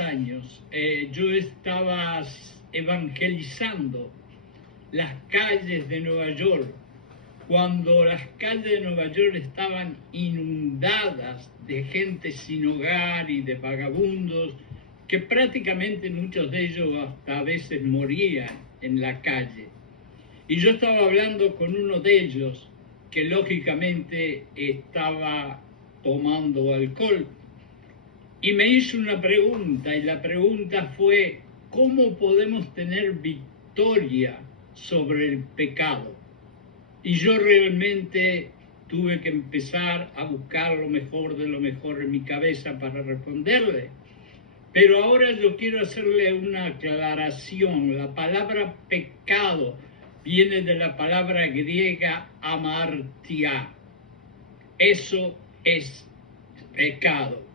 años yo estaba evangelizando las calles de Nueva York, cuando las calles de Nueva York estaban inundadas de gente sin hogar y de vagabundos, que prácticamente muchos de ellos hasta a veces morían en la calle. Y yo estaba hablando con uno de ellos que lógicamente estaba tomando alcohol. Y me hizo una pregunta, y la pregunta fue: ¿cómo podemos tener victoria sobre el pecado? Y yo realmente tuve que empezar a buscar lo mejor de lo mejor en mi cabeza para responderle. Pero ahora yo quiero hacerle una aclaración. La palabra pecado viene de la palabra griega amartia. Eso es pecado.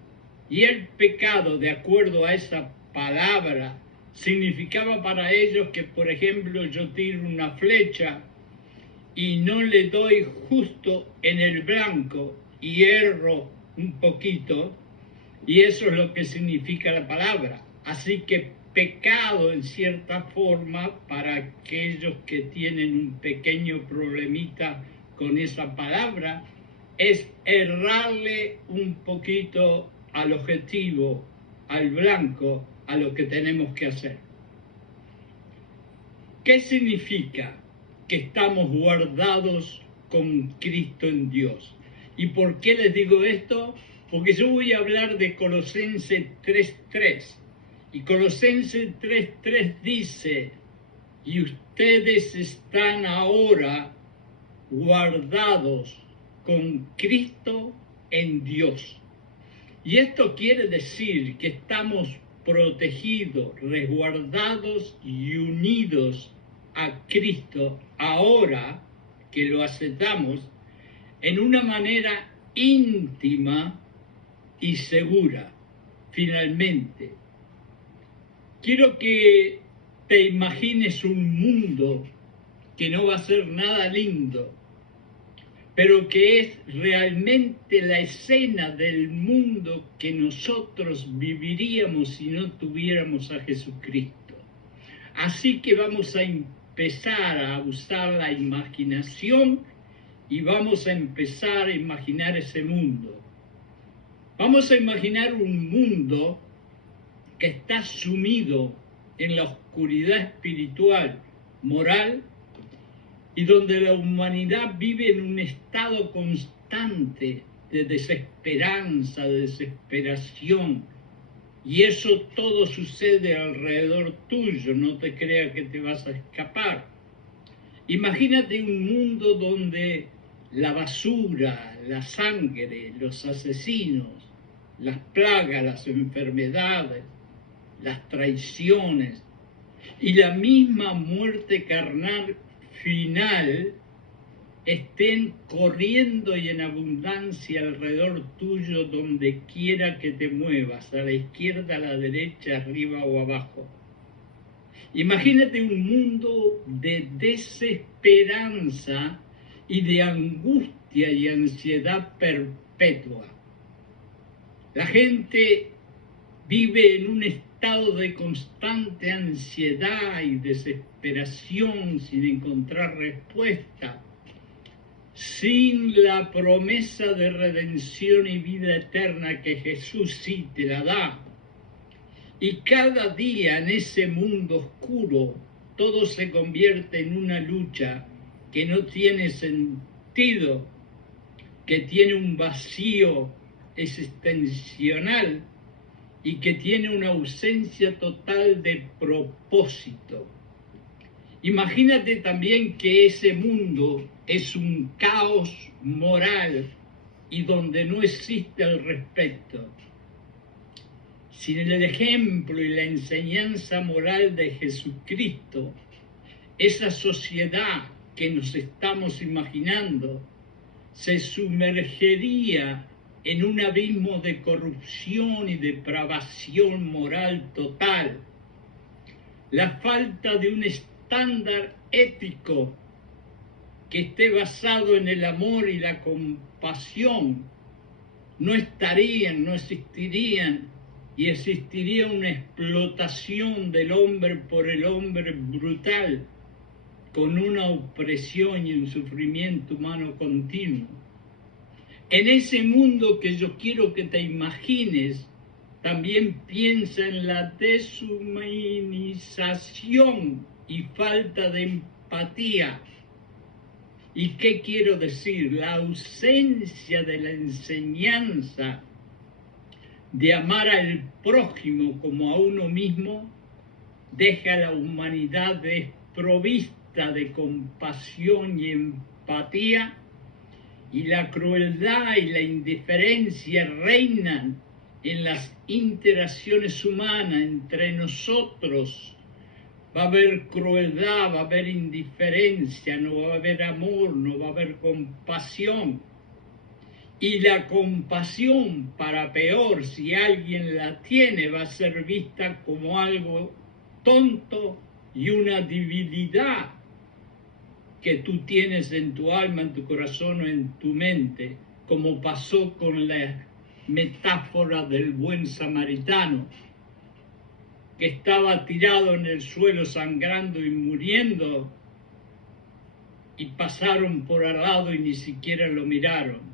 Y el pecado, de acuerdo a esa palabra, significaba para ellos que, por ejemplo, yo tiro una flecha y no le doy justo en el blanco y erro un poquito, y eso es lo que significa la palabra. Así que pecado, en cierta forma, para aquellos que tienen un pequeño problemita con esa palabra, es errarle un poquito al objetivo, al blanco, a lo que tenemos que hacer. ¿Qué significa que estamos guardados con Cristo en Dios? ¿Y por qué les digo esto? Porque yo voy a hablar de Colosenses 3:3. Y Colosenses 3:3 dice: y ustedes están ahora guardados con Cristo en Dios. Y esto quiere decir que estamos protegidos, resguardados y unidos a Cristo ahora que lo aceptamos en una manera íntima y segura. Finalmente, quiero que te imagines un mundo que no va a ser nada lindo, pero que es realmente la escena del mundo que nosotros viviríamos si no tuviéramos a Jesucristo. Así que vamos a empezar a usar la imaginación y vamos a empezar a imaginar ese mundo. Vamos a imaginar un mundo que está sumido en la oscuridad espiritual, moral, y donde la humanidad vive en un estado constante de desesperanza, de desesperación. Y eso todo sucede alrededor tuyo, no te creas que te vas a escapar. Imagínate un mundo donde la basura, la sangre, los asesinos, las plagas, las enfermedades, las traiciones y la misma muerte carnal final estén corriendo y en abundancia alrededor tuyo donde quiera que te muevas, a la izquierda, a la derecha, arriba o abajo. Imagínate un mundo de desesperanza y de angustia y ansiedad perpetua. La gente vive en un estado de constante ansiedad y desesperación sin encontrar respuesta, sin la promesa de redención y vida eterna que Jesús sí te la da. Y cada día en ese mundo oscuro todo se convierte en una lucha que no tiene sentido, que tiene un vacío existencial y que tiene una ausencia total de propósito. Imagínate también que ese mundo es un caos moral y donde no existe el respeto. Sin el ejemplo y la enseñanza moral de Jesucristo, esa sociedad que nos estamos imaginando se sumergería en un abismo de corrupción y depravación moral total. La falta de un estándar ético que esté basado en el amor y la compasión no existirían y existiría una explotación del hombre por el hombre brutal, con una opresión y un sufrimiento humano continuo. En ese mundo que yo quiero que te imagines, también piensa en la deshumanización y falta de empatía. ¿Y qué quiero decir? La ausencia de la enseñanza de amar al prójimo como a uno mismo deja a la humanidad desprovista de compasión y empatía, y la crueldad y la indiferencia reinan en las interacciones humanas entre nosotros. Va a haber crueldad, va a haber indiferencia, no va a haber amor, no va a haber compasión. Y la compasión, para peor, si alguien la tiene, va a ser vista como algo tonto y una debilidad que tú tienes en tu alma, en tu corazón o en tu mente, como pasó con la metáfora del buen samaritano, que estaba tirado en el suelo sangrando y muriendo, y pasaron por al lado y ni siquiera lo miraron.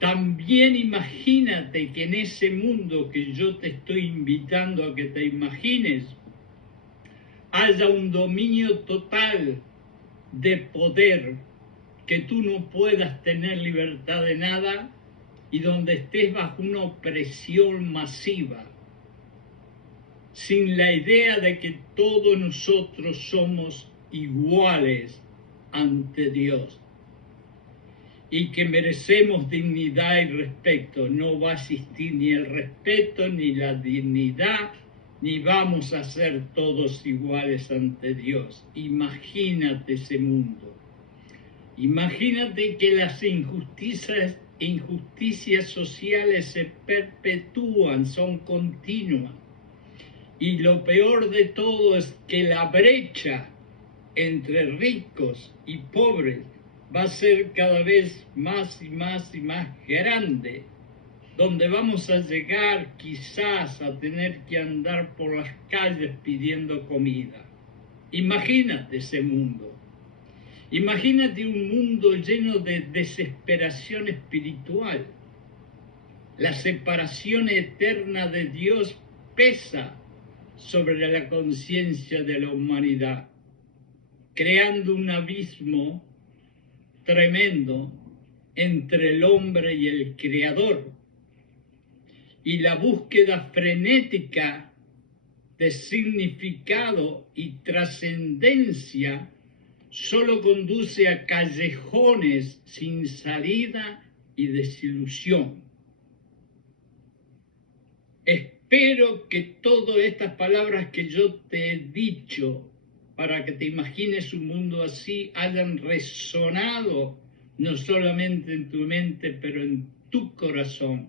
También imagínate que en ese mundo que yo te estoy invitando a que te imagines, haya un dominio total de poder, que tú no puedas tener libertad de nada y donde estés bajo una opresión masiva, sin la idea de que todos nosotros somos iguales ante Dios y que merecemos dignidad y respeto. No va a existir ni el respeto ni la dignidad, ni vamos a ser todos iguales ante Dios. Imagínate ese mundo. Imagínate que las injusticias sociales se perpetúan, son continuas. Y lo peor de todo es que la brecha entre ricos y pobres va a ser cada vez más y más y más grande, donde vamos a llegar quizás a tener que andar por las calles pidiendo comida. Imagínate ese mundo. Imagínate un mundo lleno de desesperación espiritual. La separación eterna de Dios pesa sobre la conciencia de la humanidad, creando un abismo tremendo entre el hombre y el Creador. Y la búsqueda frenética de significado y trascendencia solo conduce a callejones sin salida y desilusión. Espero que todas estas palabras que yo te he dicho para que te imagines un mundo así hayan resonado no solamente en tu mente, pero en tu corazón.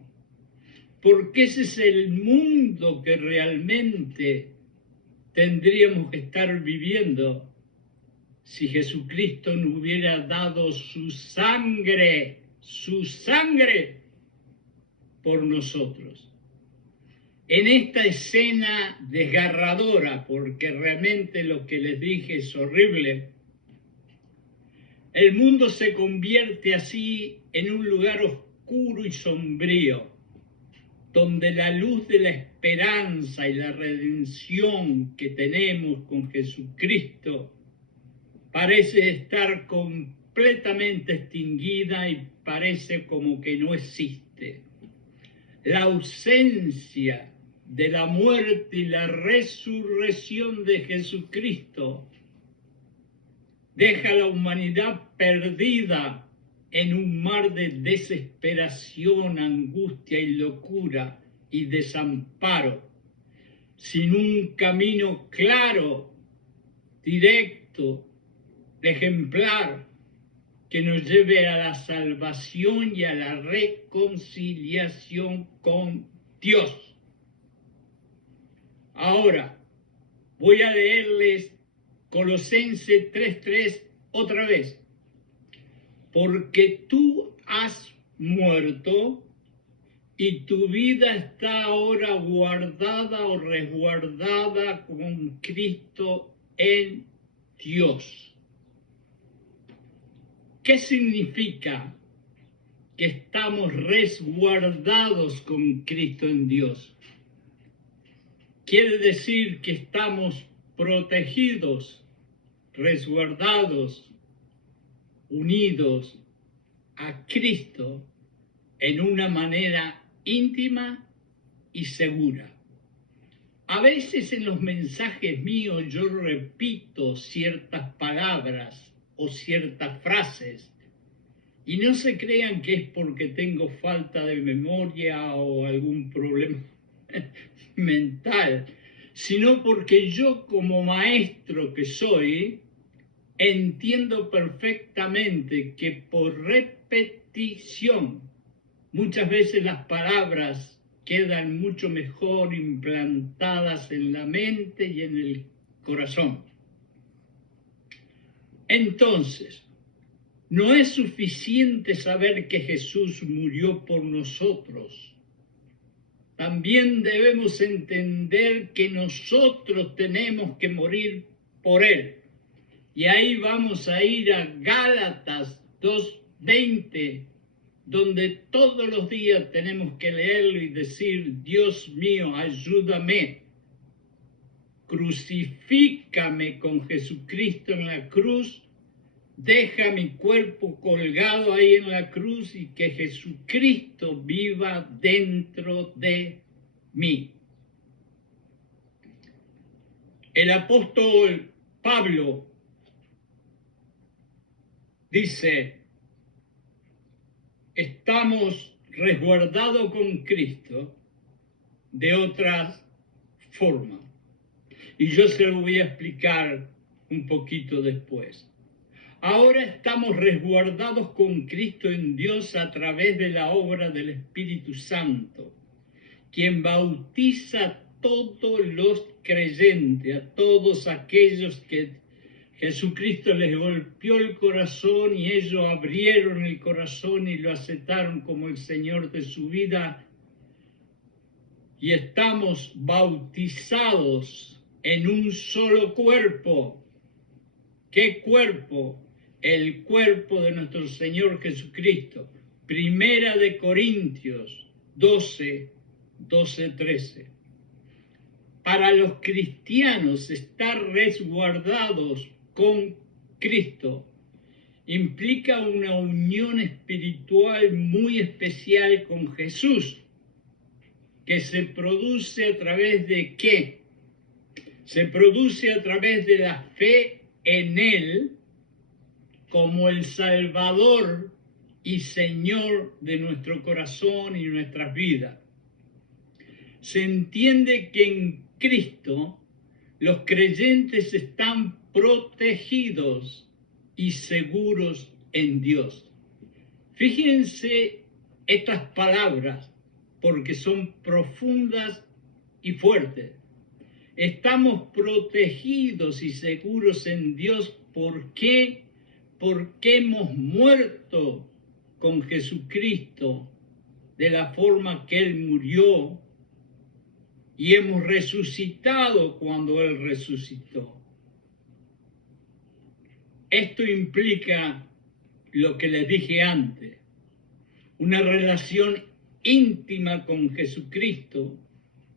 Porque ese es el mundo que realmente tendríamos que estar viviendo si Jesucristo no hubiera dado su sangre por nosotros. En esta escena desgarradora, porque realmente lo que les dije es horrible, el mundo se convierte así en un lugar oscuro y sombrío, donde la luz de la esperanza y la redención que tenemos con Jesucristo parece estar completamente extinguida y parece como que no existe. La ausencia de la muerte y la resurrección de Jesucristo deja a la humanidad perdida en un mar de desesperación, angustia y locura y desamparo, sin un camino claro, directo, ejemplar, que nos lleve a la salvación y a la reconciliación con Dios. Ahora, voy a leerles Colosenses 3:3 otra vez. Porque tú has muerto y tu vida está ahora guardada o resguardada con Cristo en Dios. ¿Qué significa que estamos resguardados con Cristo en Dios? Quiere decir que estamos protegidos, resguardados, unidos a Cristo en una manera íntima y segura. A veces en los mensajes míos yo repito ciertas palabras o ciertas frases y no se crean que es porque tengo falta de memoria o algún problema mental, sino porque yo como maestro que soy, entiendo perfectamente que por repetición muchas veces las palabras quedan mucho mejor implantadas en la mente y en el corazón. Entonces, no es suficiente saber que Jesús murió por nosotros. También debemos entender que nosotros tenemos que morir por Él. Y ahí vamos a ir a Gálatas 2:20, donde todos los días tenemos que leerlo y decir: Dios mío, ayúdame, crucifícame con Jesucristo en la cruz, deja mi cuerpo colgado ahí en la cruz y que Jesucristo viva dentro de mí. El apóstol Pablo dice: estamos resguardados con Cristo de otra forma. Y yo se lo voy a explicar un poquito después. Ahora estamos resguardados con Cristo en Dios a través de la obra del Espíritu Santo, quien bautiza a todos los creyentes, a todos aquellos que Jesucristo les golpeó el corazón y ellos abrieron el corazón y lo aceptaron como el Señor de su vida. Y estamos bautizados en un solo cuerpo. ¿Qué cuerpo? El cuerpo de nuestro Señor Jesucristo. Primera de Corintios 12:13. Para los cristianos, estar resguardados con Cristo implica una unión espiritual muy especial con Jesús, que se produce a través de ¿qué? Se produce a través de la fe en Él como el Salvador y Señor de nuestro corazón y nuestras vidas. Se entiende que en Cristo los creyentes están protegidos y seguros en Dios. Fíjense estas palabras porque son profundas y fuertes. Estamos protegidos y seguros en Dios. ¿Por qué? Porque hemos muerto con Jesucristo de la forma que Él murió y hemos resucitado cuando Él resucitó. Esto implica lo que les dije antes, una relación íntima con Jesucristo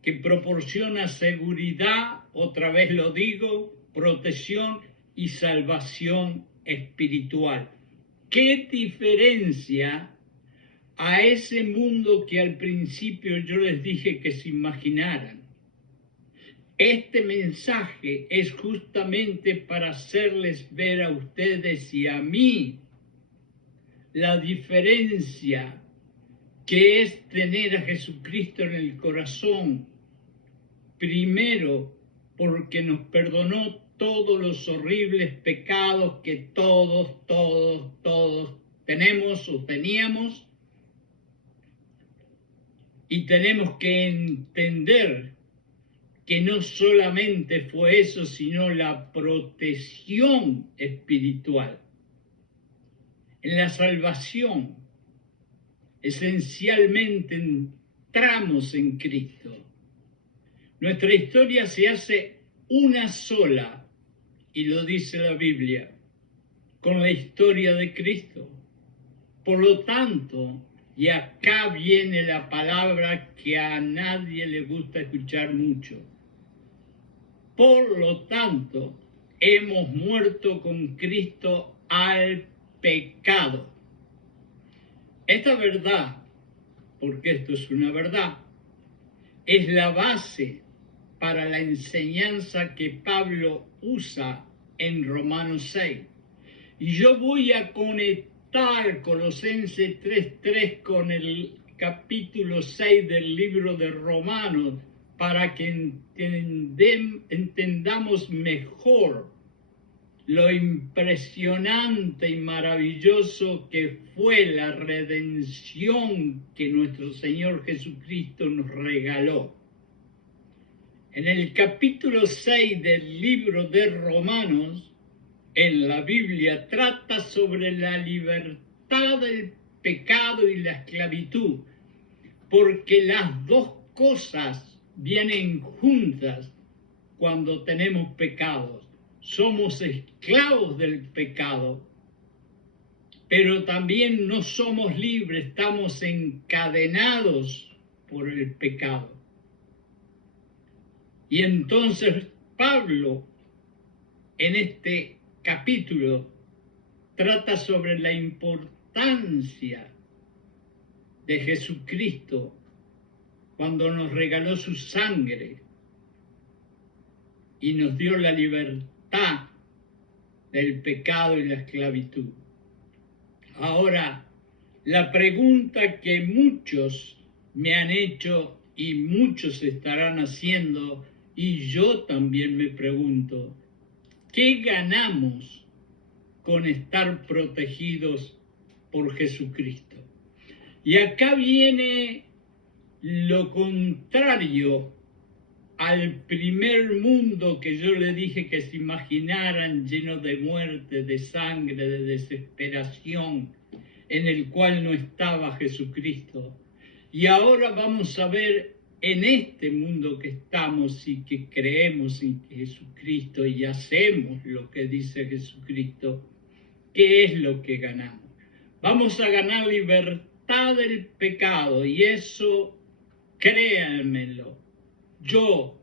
que proporciona seguridad, otra vez lo digo, protección y salvación espiritual. ¿Qué diferencia a ese mundo que al principio yo les dije que se imaginaran? Este mensaje es justamente para hacerles ver a ustedes y a mí la diferencia que es tener a Jesucristo en el corazón. Primero, porque nos perdonó todos los horribles pecados que todos tenemos o teníamos. Y tenemos que entender que no solamente fue eso, sino la protección espiritual. En la salvación, esencialmente entramos en Cristo. Nuestra historia se hace una sola, y lo dice la Biblia, con la historia de Cristo. Por lo tanto, y acá viene la palabra que a nadie le gusta escuchar mucho. Por lo tanto, hemos muerto con Cristo al pecado. Esta verdad, porque esto es una verdad, es la base para la enseñanza que Pablo usa en Romanos 6. Y yo voy a conectar Colosenses 3:3 con el capítulo 6 del libro de Romanos para que entendamos mejor lo impresionante y maravilloso que fue la redención que nuestro Señor Jesucristo nos regaló. En el capítulo 6 del libro de Romanos, en la Biblia, trata sobre la libertad del pecado y la esclavitud, porque las dos cosas vienen juntas cuando tenemos pecados. Somos esclavos del pecado, pero también no somos libres, estamos encadenados por el pecado. Y entonces Pablo, en este capítulo, trata sobre la importancia de Jesucristo cuando nos regaló su sangre y nos dio la libertad del pecado y la esclavitud. Ahora, la pregunta que muchos me han hecho y muchos estarán haciendo, y yo también me pregunto, ¿qué ganamos con estar protegidos por Jesucristo? Y acá viene lo contrario al primer mundo que yo le dije que se imaginaran, lleno de muerte, de sangre, de desesperación, en el cual no estaba Jesucristo. Y ahora vamos a ver en este mundo que estamos y que creemos en Jesucristo y hacemos lo que dice Jesucristo, ¿qué es lo que ganamos? Vamos a ganar libertad del pecado, y eso, créanmelo, yo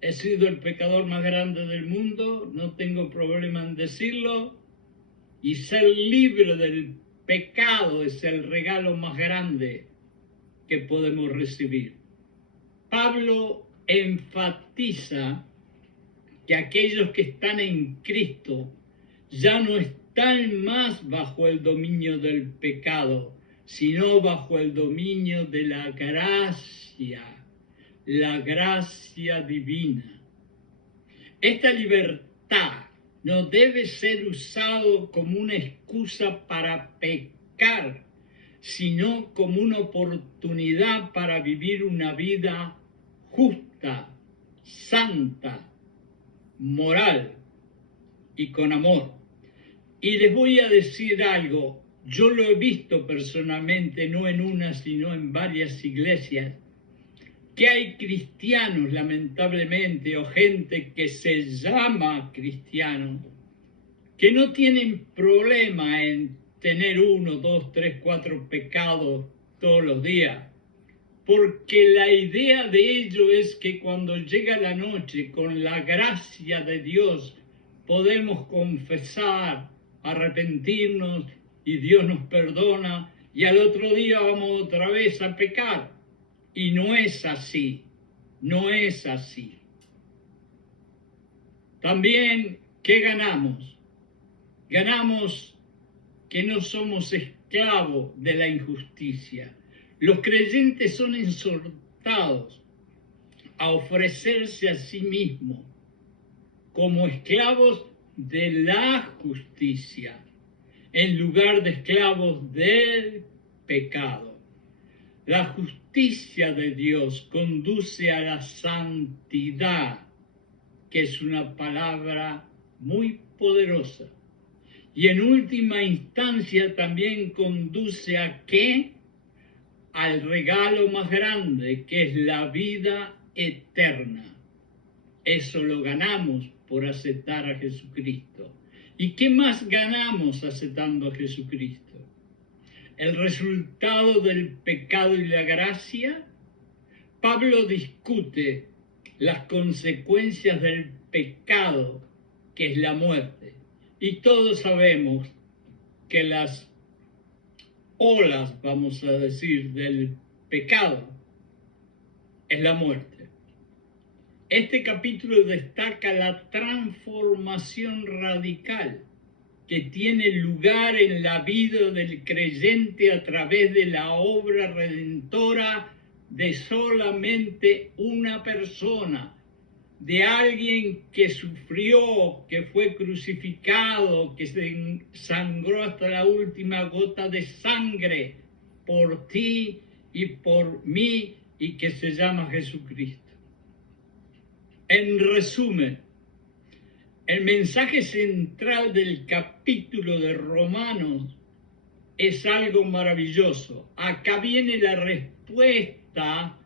he sido el pecador más grande del mundo, no tengo problema en decirlo, y ser libre del pecado es el regalo más grande que podemos recibir. Pablo enfatiza que aquellos que están en Cristo ya no están más bajo el dominio del pecado, sino bajo el dominio de la gracia divina. Esta libertad no debe ser usado como una excusa para pecar, sino como una oportunidad para vivir una vida justa, santa, moral y con amor. Y les voy a decir algo, yo lo he visto personalmente, no en una, sino en varias iglesias, que hay cristianos, lamentablemente, o gente que se llama cristiano, que no tienen problema en tener 1, 2, 3, 4 pecados todos los días, porque la idea de ello es que cuando llega la noche, con la gracia de Dios, podemos confesar, arrepentirnos, y Dios nos perdona, y al otro día vamos otra vez a pecar. Y no es así, no es así. También, ¿qué ganamos? Ganamos que no somos esclavos de la injusticia. Los creyentes son exhortados a ofrecerse a sí mismos como esclavos de la justicia, en lugar de esclavos del pecado. La justicia de Dios conduce a la santidad, que es una palabra muy poderosa. Y en última instancia también conduce a ¿qué? al regalo más grande, que es la vida eterna. Eso lo ganamos por aceptar a Jesucristo. ¿Y qué más ganamos aceptando a Jesucristo? El resultado del pecado y la gracia. Pablo discute las consecuencias del pecado, que es la muerte. Y todos sabemos que las olas, vamos a decir, del pecado es la muerte. Este capítulo destaca la transformación radical que tiene lugar en la vida del creyente a través de la obra redentora de solamente una persona, de alguien que sufrió, que fue crucificado, que se sangró hasta la última gota de sangre por ti y por mí, y que se llama Jesucristo. En resumen, el mensaje central del capítulo de Romanos es algo maravilloso. Acá viene la respuesta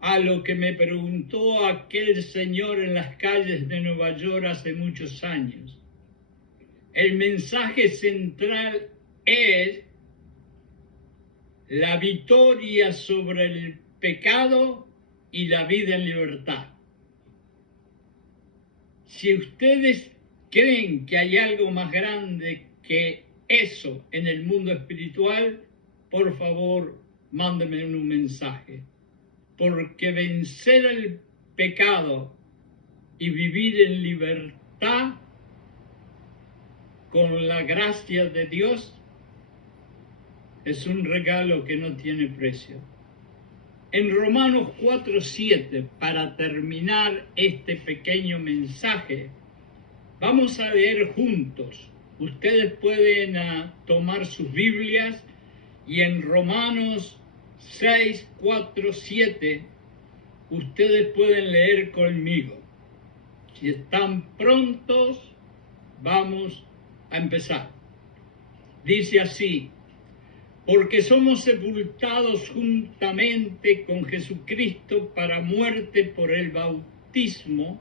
a lo que me preguntó aquel señor en las calles de Nueva York hace muchos años. El mensaje central es la victoria sobre el pecado y la vida en libertad. Si ustedes creen que hay algo más grande que eso en el mundo espiritual, por favor, mándenme un mensaje. Porque vencer el pecado y vivir en libertad con la gracia de Dios es un regalo que no tiene precio. En Romanos 4:7, para terminar este pequeño mensaje, vamos a leer juntos. Ustedes pueden tomar sus Biblias y en Romanos 6:4-7 ustedes pueden leer conmigo. Si están prontos, vamos a empezar. Dice así: porque somos sepultados juntamente con Jesucristo para muerte por el bautismo,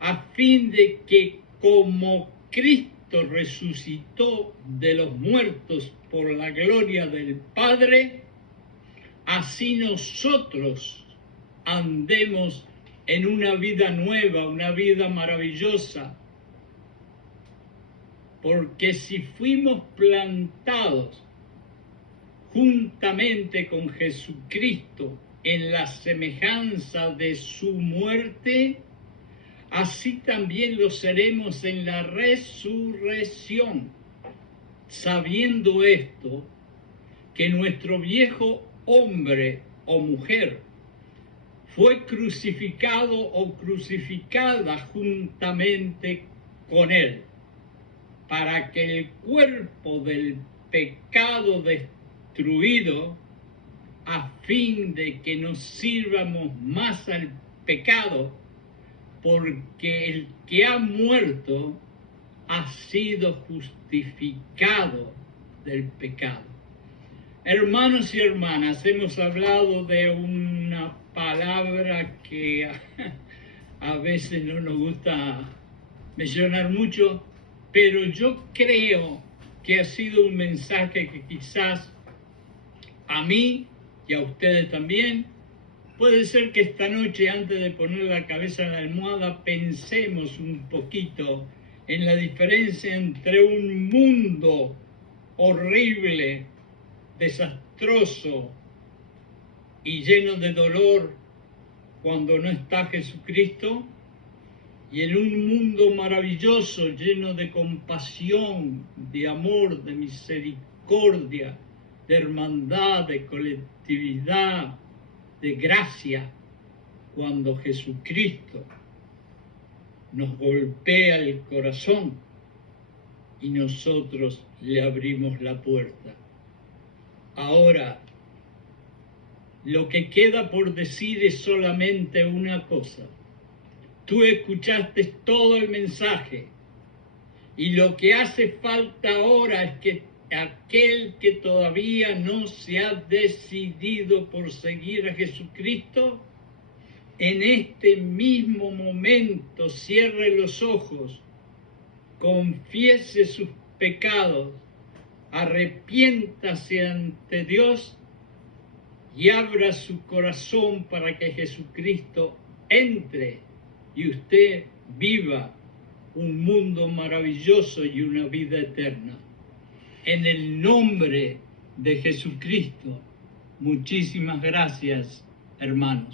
a fin de que como Cristo resucitó de los muertos por la gloria del Padre, así nosotros andemos en una vida nueva, una vida maravillosa. Porque si fuimos plantados juntamente con Jesucristo en la semejanza de su muerte, así también lo seremos en la resurrección, sabiendo esto, que nuestro viejo hombre o mujer fue crucificado o crucificada juntamente con él, para que el cuerpo del pecado destruido, a fin de que no sirvamos más al pecado, porque el que ha muerto ha sido justificado del pecado. Hermanos y hermanas, hemos hablado de una palabra que a veces no nos gusta mencionar mucho, pero yo creo que ha sido un mensaje que quizás a mí y a ustedes también, puede ser que esta noche, antes de poner la cabeza en la almohada, pensemos un poquito en la diferencia entre un mundo horrible, desastroso y lleno de dolor cuando no está Jesucristo, y en un mundo maravilloso, lleno de compasión, de amor, de misericordia, de hermandad, de colectividad, de gracia, cuando Jesucristo nos golpea el corazón y nosotros le abrimos la puerta. Ahora, lo que queda por decir es solamente una cosa. Tú escuchaste todo el mensaje y lo que hace falta ahora es que aquel que todavía no se ha decidido por seguir a Jesucristo, en este mismo momento cierre los ojos, confiese sus pecados, arrepiéntase ante Dios y abra su corazón para que Jesucristo entre y usted viva un mundo maravilloso y una vida eterna. En el nombre de Jesucristo, muchísimas gracias, hermanos.